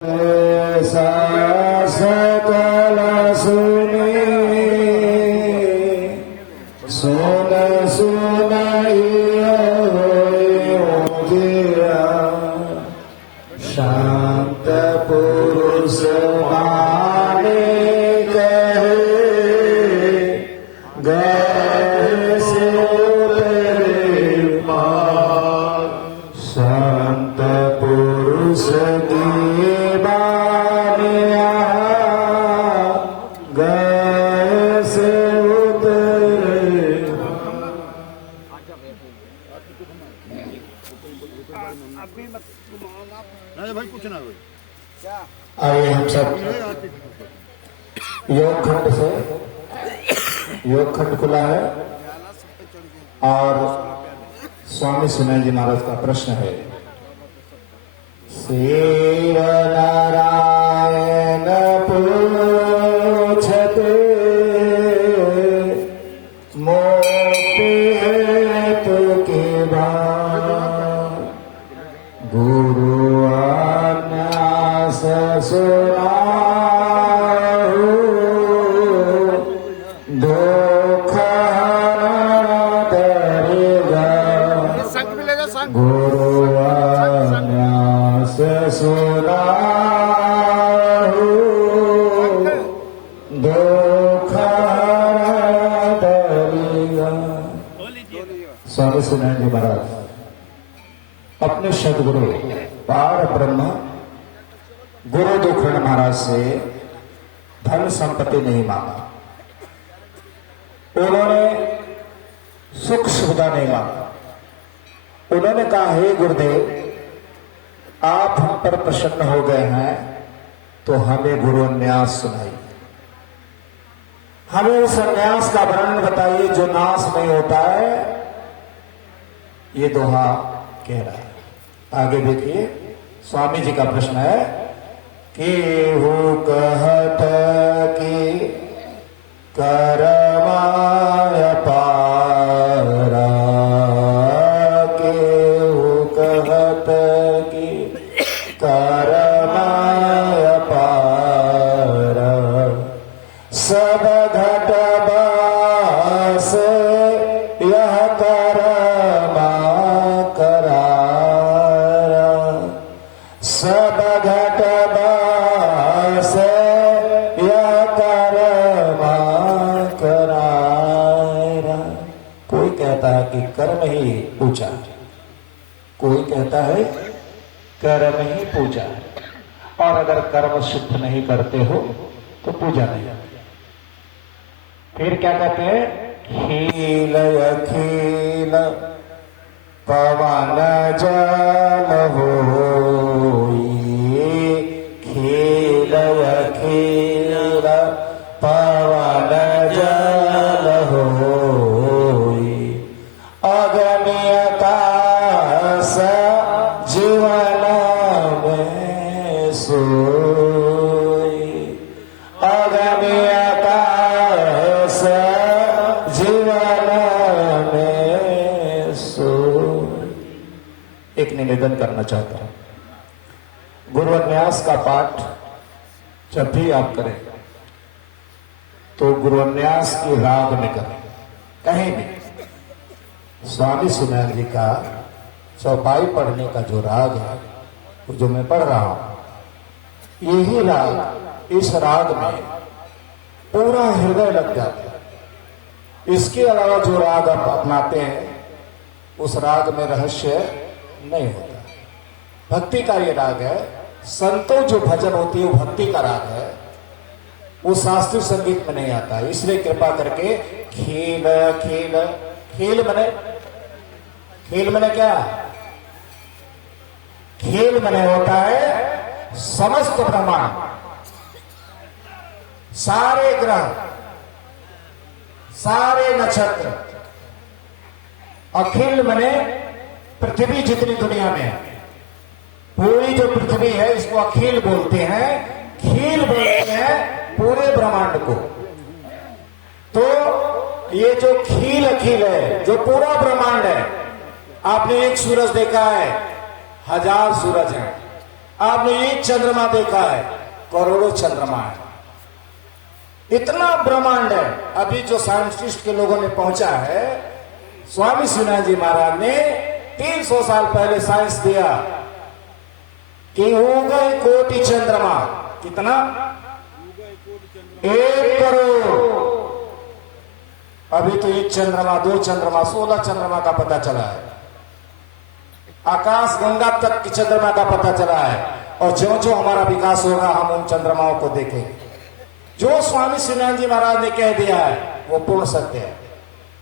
ऐसा सकल सुने सुन सुनाइयो जिया शांत पुरुष माने कहे गए से तेरे पार शांत पुरुष की भाई कुछ ना आइए हम सब योग खंड से योग खंड खुला है और स्वामी सुनैन जी महाराज का प्रश्न है। शिव नारायण पूछते मोपी हेतु की बात गुरु अन्यास सुनाहु दुख दरेगा गुरु अन्यास सुनाहु दुख दरेगा। स्वामी सुनैन जी महाराज अपने सदगुरु पार ब्रह्म गुरु दुखण महाराज से धन संपत्ति नहीं मांगा, उन्होंने सुख सुविधा नहीं मांगा। उन्होंने कहा हे गुरुदेव आप हम पर प्रसन्न हो गए हैं तो हमें गुरु न्यास सुनाइए, हमें उस न्यास का वर्णन बताइए जो नाश नहीं होता है। ये दोहा कह रहा है। आगे देखिए स्वामी जी का प्रश्न है कि वो कहत कि करमाय पारा के वो कहत कि करमाय पारा सब घट बास यह करमा सब घट बास या कर्मा करारा। कोई कहता है कि कर्म ही पूजा, कोई कहता है कर्म ही पूजा, और अगर कर्म शुद्ध नहीं करते हो तो पूजा नहीं। फिर क्या कहते हैं खील अखील पवन जल हो खील अखील पवन जल हो अग्नि आकाश जीवन में सोई अग्नि आकाश जीवन में सोई। एक निवेदन करना चाहता हूं, गुरु अन्यास का पाठ जब भी आप करें तो गुरु अन्यास की राग में करें। कहीं भी स्वामी सुनैन जी का चौपाई पढ़ने का जो राग है वो जो मैं पढ़ रहा हूं, यही राग, इस राग में पूरा हृदय लग जाता है। इसके अलावा जो राग आप अपनाते हैं उस राग में रहस्य नहीं होता। भक्ति का ये राग है। संतों जो भजन होती है वो भक्ति का राग है, वो शास्त्रीय संगीत में नहीं आता। इसलिए कृपा करके खेल खेल खेल मने क्या? खेल मने होता है समस्त ब्रह्मांड, सारे ग्रह, सारे नक्षत्र। अखिल मने पृथ्वी जितनी दुनिया में है, पूरी जो पृथ्वी है इसको अखिल बोलते हैं। खील बोलते हैं पूरे ब्रह्मांड को। तो ये जो खील अखिल है, जो पूरा ब्रह्मांड है, आपने एक सूरज देखा है, 1000 सूरज हैं। आपने एक चंद्रमा देखा है, करोड़ों चंद्रमा है, इतना ब्रह्मांड है। अभी जो साइंटिस्ट के लोगों ने पहुंचा है, स्वामी श्रीनाथ जी महाराज ने 300 साल पहले साइंस दिया कि हो गए कोटि चंद्रमा। कितना? 1 करोड़। अभी तो 1 चंद्रमा, 2 चंद्रमा, 16 चंद्रमा का पता चला है। आकाश गंगा तक की चंद्रमा का पता चला है। और जो जो हमारा विकास होगा हम उन चंद्रमाओं को देखेंगे। जो स्वामी श्रीनाथ जी महाराज ने कह दिया है वो पूर्ण सत्य है।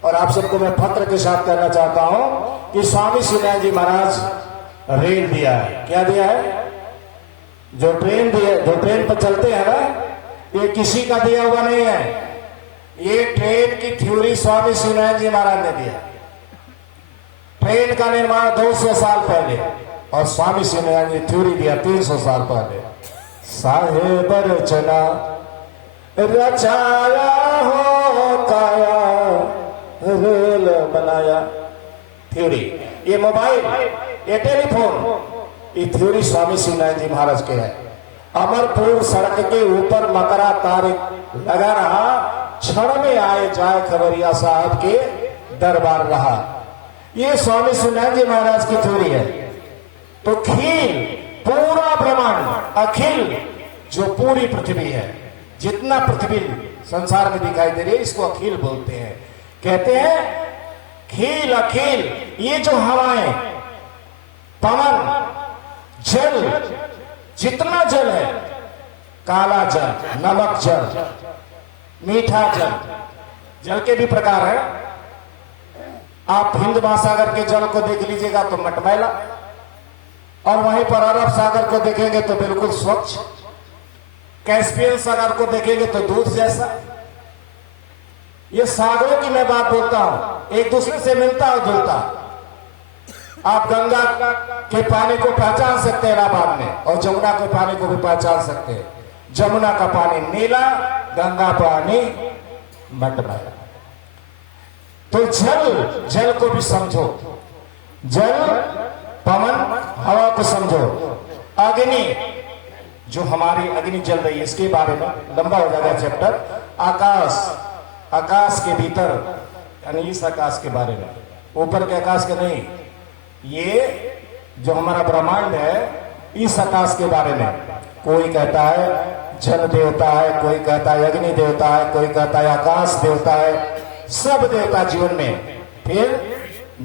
और आप सबको मैं फक्र के साथ कहना चाहता हूं कि स्वामी श्रीनाथ जी महाराज रेल दिया है। क्या दिया है? जो ट्रेन पर चलते हैं ना, ये किसी का दिया हुआ नहीं है। ये ट्रेन की थ्योरी स्वामी श्रीनाथ जी महाराज ने दिया। ट्रेन का निर्माण 200 साल पहले और स्वामी श्रीनाथ जी थ्योरी दिया 300 साल पहले। साहेब रचना रचाया हो काया, रेल बनाया। थ्योरी, ये मोबाइल, ये टेलीफोन, ये थ्योरी स्वामी श्रीनाथ जी महाराज के है। अमरपुर सड़क के ऊपर मकरा तारीख लगा रहा, क्षण में आए जाए खबरिया साहब के दरबार रहा। ये स्वामी श्रीनाथ जी महाराज की थ्योरी है। तो खील, पूरा ब्रह्मांड, अखिल, जो पूरी पृथ्वी है, जितना पृथ्वी संसार में दिखाई दे रही है, इसको अखिल बोलते हैं। कहते हैं खील, अखिल, ये जो हवाएं, पवन, जल, जितना जल है, काला जल, नमक जल, मीठा जल, जल के भी प्रकार है। आप हिंद महासागर के जल को देख लीजिएगा तो मटमैला, और वहीं पर अरब सागर को देखेंगे तो बिल्कुल स्वच्छ, कैस्पियन सागर को देखेंगे तो दूध जैसा। ये सागरों की मैं बात बोलता हूं, एक दूसरे से मिलता और जुलता। आप गंगा के पानी को पहचान सकते हैं इलाहाबाद में, और जमुना के पानी को भी पहचान सकते हैं। जमुना का पानी नीला, गंगा पानी मटमैला। तो जल को भी समझो, जल, पवन, हवा को समझो। अग्नि, जो हमारी अग्नि जल रही है, इसके बारे में लंबा हो जाएगा चैप्टर। आकाश के भीतर, यानी इस आकाश के बारे में, ऊपर के आकाश के नहीं, ये जो हमारा ब्रह्मांड है, इस आकाश के बारे में। कोई कहता है जल देवता है, कोई कहता है अग्नि देवता है, कोई कहता है आकाश देवता है, सब देवता जीवन में। फिर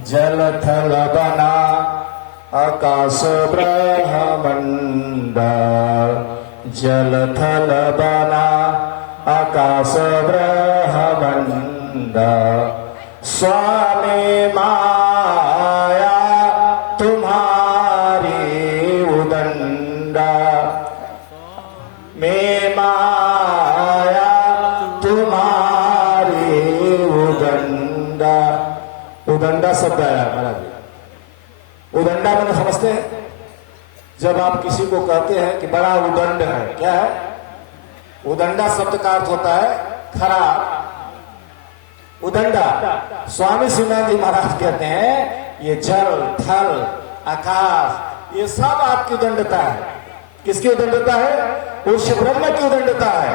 जल थल बना आकाश ब्रह्मांड, जल थल बना आकाश ब्रह्मांड, स्वामी माया तुम्हारी उदंडा, में माया तुम्हारी उदंडा। उदंडा शब्द आया महाराज। उदंडा मैंने समझते हैं, जब आप किसी को कहते हैं कि बड़ा उदंड है, क्या है? उदंडा शब्द का अर्थ होता है खराब। उदंडा, स्वामी श्रीनाथ जी महाराज कहते हैं ये जल, थल, आकाश, ये सब आपकी उदंडता है। किसकी उदंडता है? उस ब्रह्म की उदंडता है।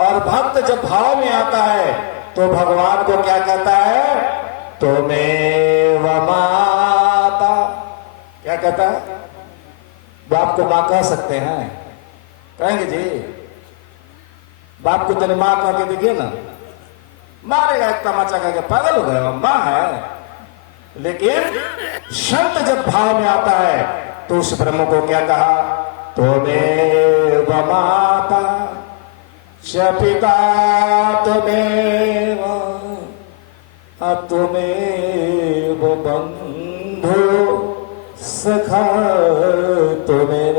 और भक्त जब भाव में आता है तो भगवान को क्या कहता है? त्वमेव माता। क्या कहता है? बाप को मां कह सकते हैं? कहेंगे जी? बाप को तेरे मां कह के देखिए ना, मारेगा एक तमाचा करके, पागल हो गया, मां है। लेकिन संत जब भाव में आता है तो उस ब्रह्म को क्या कहा? त्वमेव माता च पिता त्वमेव, त्वमेव बंधु सखा त्वमेव,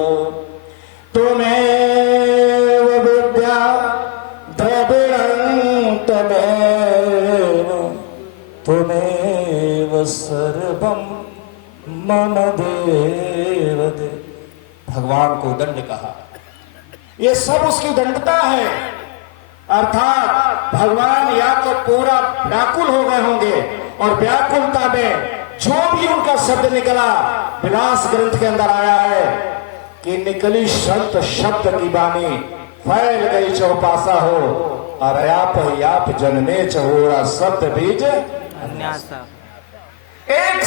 त्वमेव विद्या द्रविणं त्वमेव, त्वमेव सर्वं मम देव दे। भगवान को दंड कहा। ये सब उसकी दंडता है। अर्थात भगवान या तो पूरा व्याकुल हो गए होंगे, और व्याकुलता में जो भी उनका शब्द निकला विलास ग्रंथ के अंदर आया है, कि निकली संत शब्द की बानी, फैल गई चौपासा हो, और आप जनने चहोरा शब्द बीज अन्यासा। एक